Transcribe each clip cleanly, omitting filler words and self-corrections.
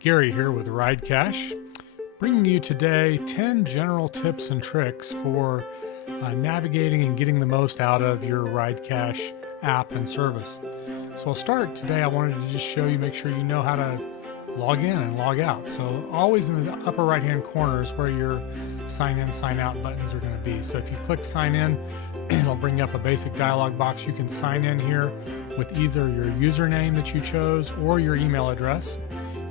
Gary here with RideCache, bringing you today 10 general tips and tricks for navigating and getting the most out of your RideCache app and service. So I'll start today. I wanted to just show you, make sure you know how to log in and log out. So always in the upper right hand corner is where your sign in, sign out buttons are going to be. So if you click sign in, it'll bring up a basic dialog box. You can sign in here with either your username that you chose or your email address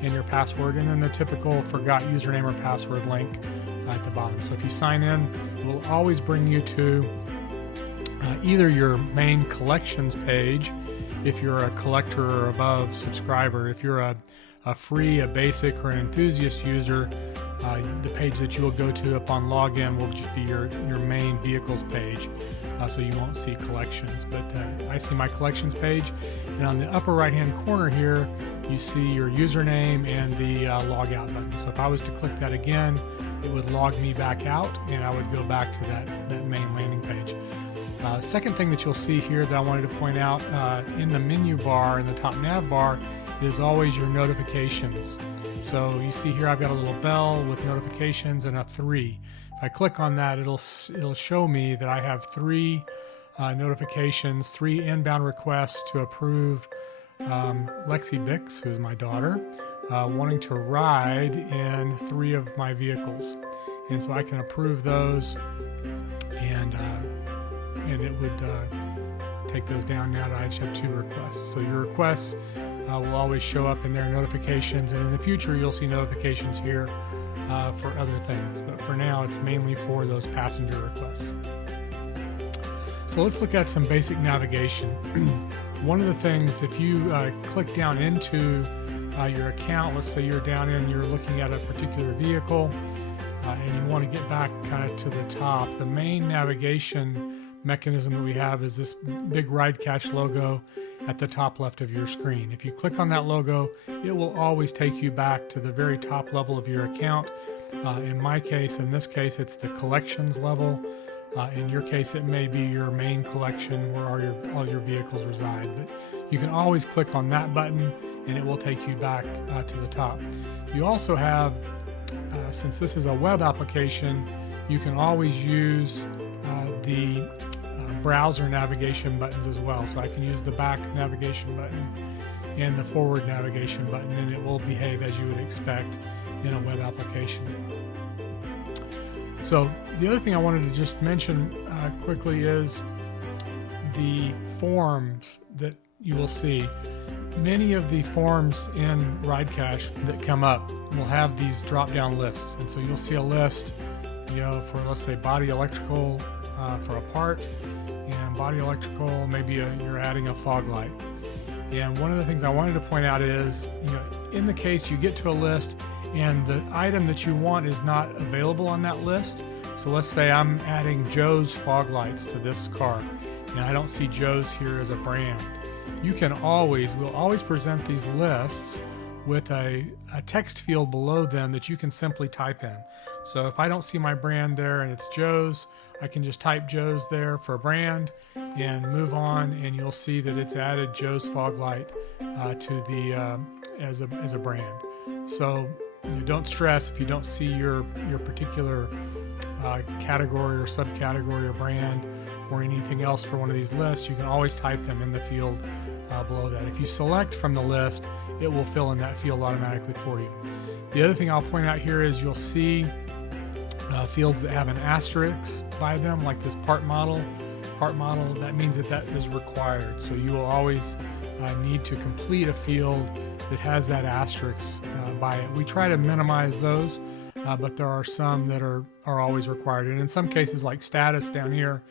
and your password, and then the typical forgot username or password link at the bottom. So if you sign in, it will always bring you to either your main collections page if you're a collector or above subscriber. If you're a free, a basic, or an enthusiast user, the page that you will go to upon login will just be your main vehicles page, so you won't see collections. But I see my collections page, and on the upper right hand corner here you see your username and the logout button. So if I was to click that again, it would log me back out and I would go back to that main landing page. Second thing that you'll see here that I wanted to point out, in the menu bar, in the top nav bar, is always your notifications. So you see here I've got a little bell with notifications and a 3. If I click on that, it'll show me that I have 3 notifications, 3 inbound requests to approve Lexi Bix, who's my daughter, wanting to ride in 3 of my vehicles. And so I can approve those, and it would take those down. Now that I just have 2 requests. So your requests will always show up in their notifications, and in the future you'll see notifications here for other things, but for now it's mainly for those passenger requests. So let's look at some basic navigation. One of the things, if you click down into your account, let's say you're looking at a particular vehicle and you want to get back kind of to the top, the main navigation mechanism that we have is this big RideCache logo at the top left of your screen. If you click on that logo, it will always take you back to the very top level of your account. In this case, it's the collections level. In your case, it may be your main collection where all your vehicles reside. But you can always click on that button and it will take you back to the top. You also have, since this is a web application, you can always use the browser navigation buttons as well. So I can use the back navigation button and the forward navigation button, and it will behave as you would expect in a web application. So the other thing I wanted to just mention quickly is the forms that you will see. Many of the forms in RideCache that come up will have these drop-down lists, and so you'll see a list, for, let's say, body electrical for a part, and body electrical, maybe you're adding a fog light. And one of the things I wanted to point out is, in the case you get to a list and the item that you want is not available on that list. So let's say I'm adding Joe's fog lights to this car, and I don't see Joe's here as a brand. We'll always present these lists with a text field below them that you can simply type in. So if I don't see my brand there and it's Joe's, I can just type Joe's there for a brand and move on, and you'll see that it's added Joe's fog light to the as a brand. So don't stress if you don't see your particular category or subcategory or brand or anything else for one of these lists. You can always type them in the field below that. If you select from the list, it will fill in that field automatically for you. The other thing I'll point out here is you'll see fields that have an asterisk by them, like this part model. That means that is required. So you will always need to complete a field that has that asterisk by it. We try to minimize those, but there are some that are always required. And in some cases, like status down here,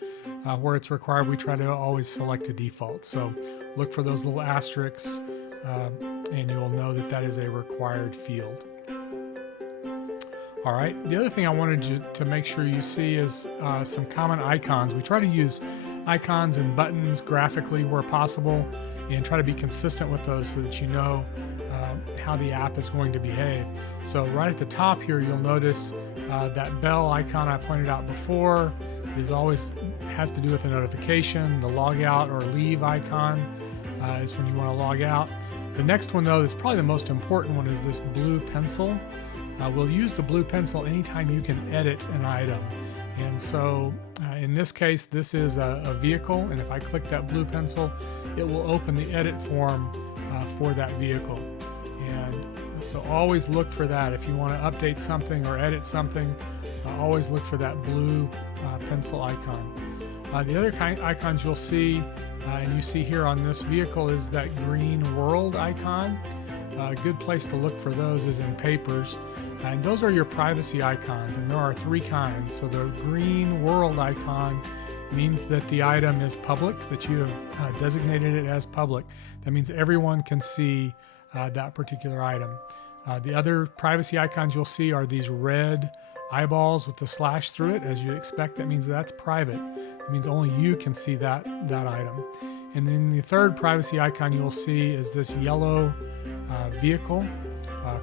where it's required, we try to always select a default. So look for those little asterisks, and you'll know that is a required field. All right, the other thing I wanted you to make sure you see is some common icons. We try to use icons and buttons graphically where possible and try to be consistent with those so that you know how the app is going to behave. So right at the top here, you'll notice that bell icon I pointed out before has to do with the notification. The logout or leave icon is when you want to log out. The next one, though, that's probably the most important one, is this blue pencil. We'll use the blue pencil anytime you can edit an item. And so in this case, this is a vehicle, and if I click that blue pencil, it will open the edit form for that vehicle. And so always look for that. If you want to update something or edit something, always look for that blue pencil icon. The other icons you'll see, and you see here on this vehicle, is that green world icon. A good place to look for those is in papers. And those are your privacy icons, and there are 3 kinds. So the green world icon means that the item is public, that you have designated it as public. That means everyone can see that particular item. The other privacy icons you'll see are these red eyeballs with the slash through it, as you'd expect. That means that's private. It means only you can see that item. And then the third privacy icon you'll see is this yellow vehicle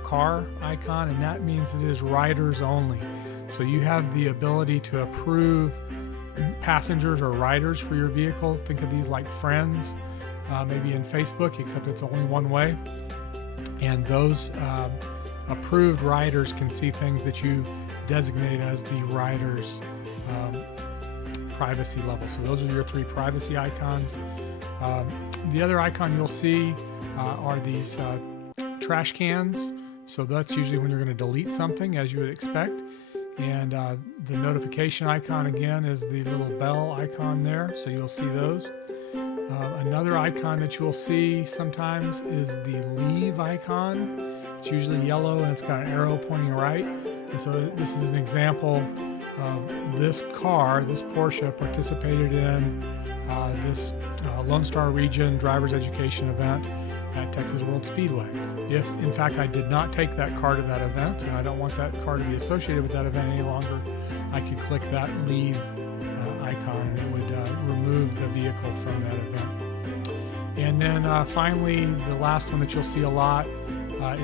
car icon, and that means it is riders only. So you have the ability to approve passengers or riders for your vehicle. Think of these like friends, maybe in Facebook, except it's only one way. And those approved riders can see things that you designate as the rider's privacy level. So those are your 3 privacy icons. The other icon you'll see are these trash cans. So that's usually when you're going to delete something, as you would expect. And the notification icon, again, is the little bell icon there, so you'll see those. Another icon that you'll see sometimes is the leave icon. It's usually yellow and it's got an arrow pointing right. And so this is an example of this car, this Porsche, participated in this Lone Star Region Driver's Education event at Texas World Speedway. If, in fact, I did not take that car to that event, and I don't want that car to be associated with that event any longer, I could click that leave icon, and it would remove the vehicle from that event. And then finally, the last one that you'll see a lot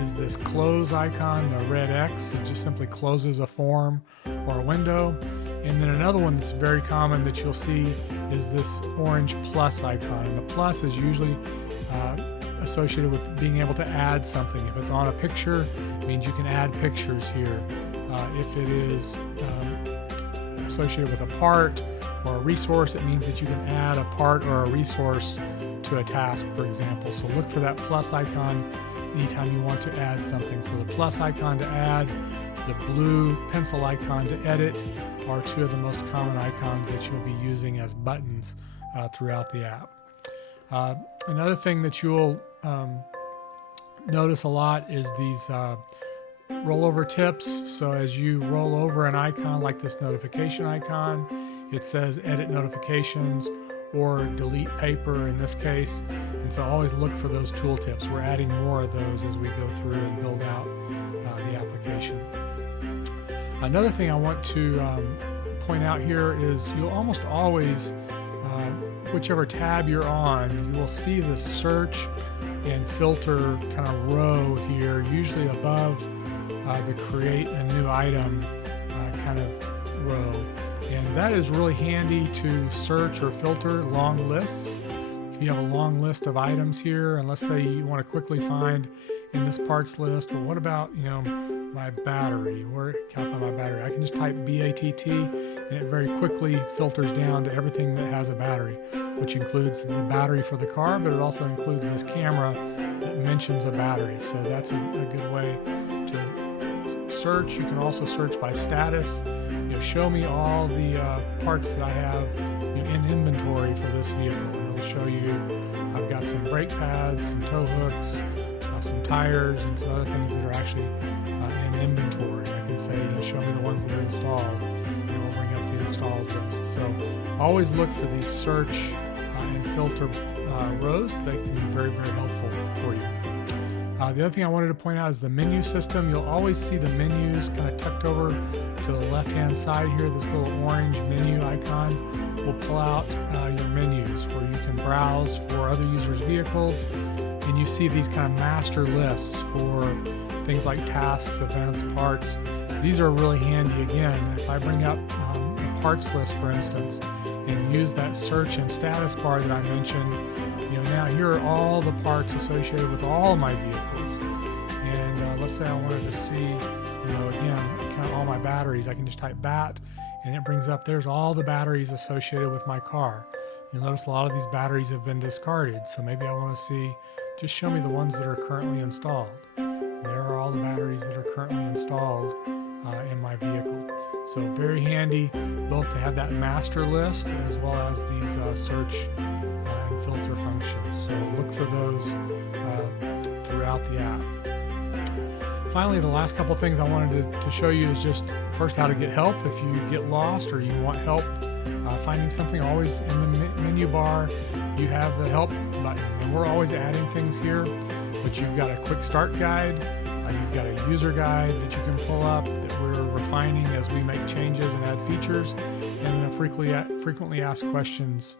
is this close icon, the red X. It just simply closes a form or a window. And then another one that's very common that you'll see is this orange plus icon. And the plus is usually associated with being able to add something. If it's on a picture, it means you can add pictures here. If it is associated with a part or a resource, it means that you can add a part or a resource to a task, for example. So look for that plus icon anytime you want to add something. So the plus icon to add, the blue pencil icon to edit are 2 of the most common icons that you'll be using as buttons throughout the app. Another thing that you'll notice a lot is these rollover tips. So as you roll over an icon like this notification icon, it says edit notifications or delete paper in this case. And so always look for those tooltips. We're adding more of those as we go through and build out the application. Another thing I want to point out here is you'll almost always, whichever tab you're on, you will see the search and filter kind of row here, usually above the create a new item kind of row. And that is really handy to search or filter long lists. If you have a long list of items here, and let's say you want to quickly find in this parts list, well, what about, my battery? Where can I find my battery? I can just type BATT, and it very quickly filters down to everything that has a battery, which includes the battery for the car, but it also includes this camera that mentions a battery. So that's a good way to search. You can also search by status. Show me all the parts that I have in inventory for this vehicle. And it'll show you I've got some brake pads, some tow hooks, some tires, and some other things that are actually in inventory. I can say, show me the ones that are installed, and it will bring up the installed list. So always look for these search and filter rows that can be very, very helpful for you. The other thing I wanted to point out is the menu system. You'll always see the menus kind of tucked over to the left-hand side here. This little orange menu icon will pull out your menus where you can browse for other users' vehicles. And you see these kind of master lists for things like tasks, events, parts. These are really handy. Again, if I bring up a parts list, for instance, and use that search and status bar that I mentioned, now here are all the parts associated with all of my vehicles. And let's say I wanted to see, again, count all my batteries. I can just type BAT, and it brings up, there's all the batteries associated with my car. You'll notice a lot of these batteries have been discarded, so maybe I want to see, just show me the ones that are currently installed. There are all the batteries that are currently installed in my vehicle. So very handy both to have that master list as well as these search and filter functions. So look for those throughout the app. Finally, the last couple things I wanted to show you is just first how to get help if you get lost or you want help finding something. Always in the menu bar you have the help button, and we're always adding things here, but you've got a quick start guide, you've got a user guide that you can pull up that we're refining as we make changes and add features, and then a frequently asked questions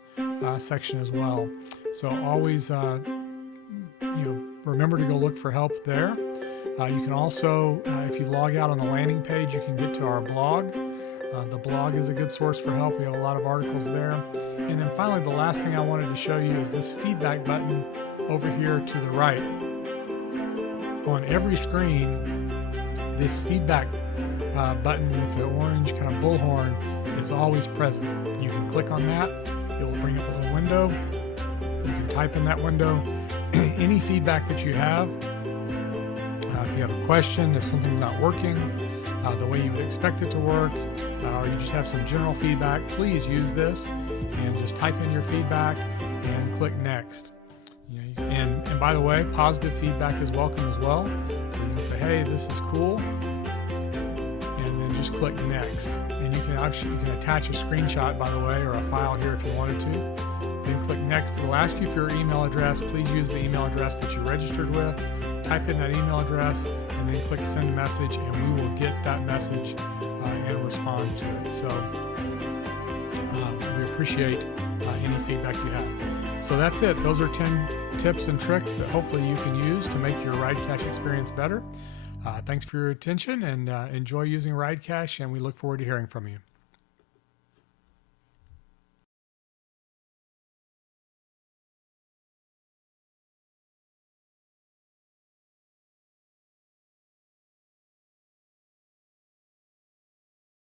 section as well. So always remember to go look for help there. You can also, if you log out on the landing page, you can get to our blog. The blog is a good source for help. We have a lot of articles there. And then finally, the last thing I wanted to show you is this feedback button over here to the right. On every screen, this feedback button with the orange kind of bullhorn is always present. You can click on that. It will bring up a little window. You can type in that window any feedback that you have. If you have a question, if something's not working the way you would expect it to work, or you just have some general feedback, please use this and just type in your feedback and click next. And by the way, positive feedback is welcome as well. So you can say, hey, this is cool, and then just click next. And you can attach a screenshot, by the way, or a file here if you wanted to. Then click next. It will ask you for your email address. Please use the email address that you registered with. Type in that email address and then click send message, and we will get that message and respond to it. So we appreciate any feedback you have. So that's it. Those are 10 tips and tricks that hopefully you can use to make your RideCache experience better. Thanks for your attention, and enjoy using RideCache, and we look forward to hearing from you.